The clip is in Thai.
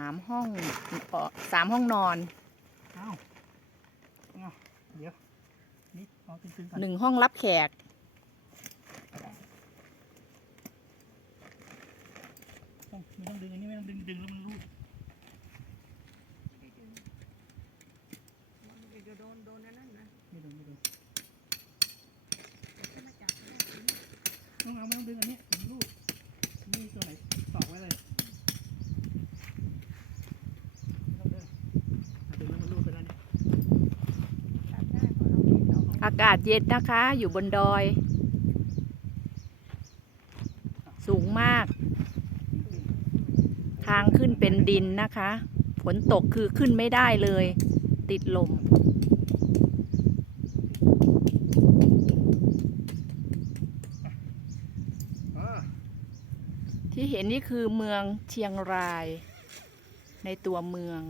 ามห้องเอ่อสามห้องนอนเอ้าเอ้าเดี๋ยว นี่เอาตึงๆก่อนหนึ่งห้องรับแขกต้องไม่ต้องดึงอันนี้ไม่ต้องดึงดึงแล้วมันรูดเดี๋ยวโดนโดนนั่นนะไม่ดึงไม่ดึง เดี๋ยวขึ้นมาจับนะ ต้องเอาไม่ต้องดึงอันนี้มันรูดนี่ตัวไหนตอกไว้เลยไม่ต้องดึงอะดึงแล้วมันรูดไปแล้วเนี่ย จับได้เพราะเราไม่เอากาศเย็นนะคะ อยู่บนดอย สูงมาก ทางขึ้นเป็นดินนะคะ ฝนตกคือขึ้นไม่ได้เลย ติดลม ที่เห็นนี่คือเมืองเชียงราย ในตัวเมือง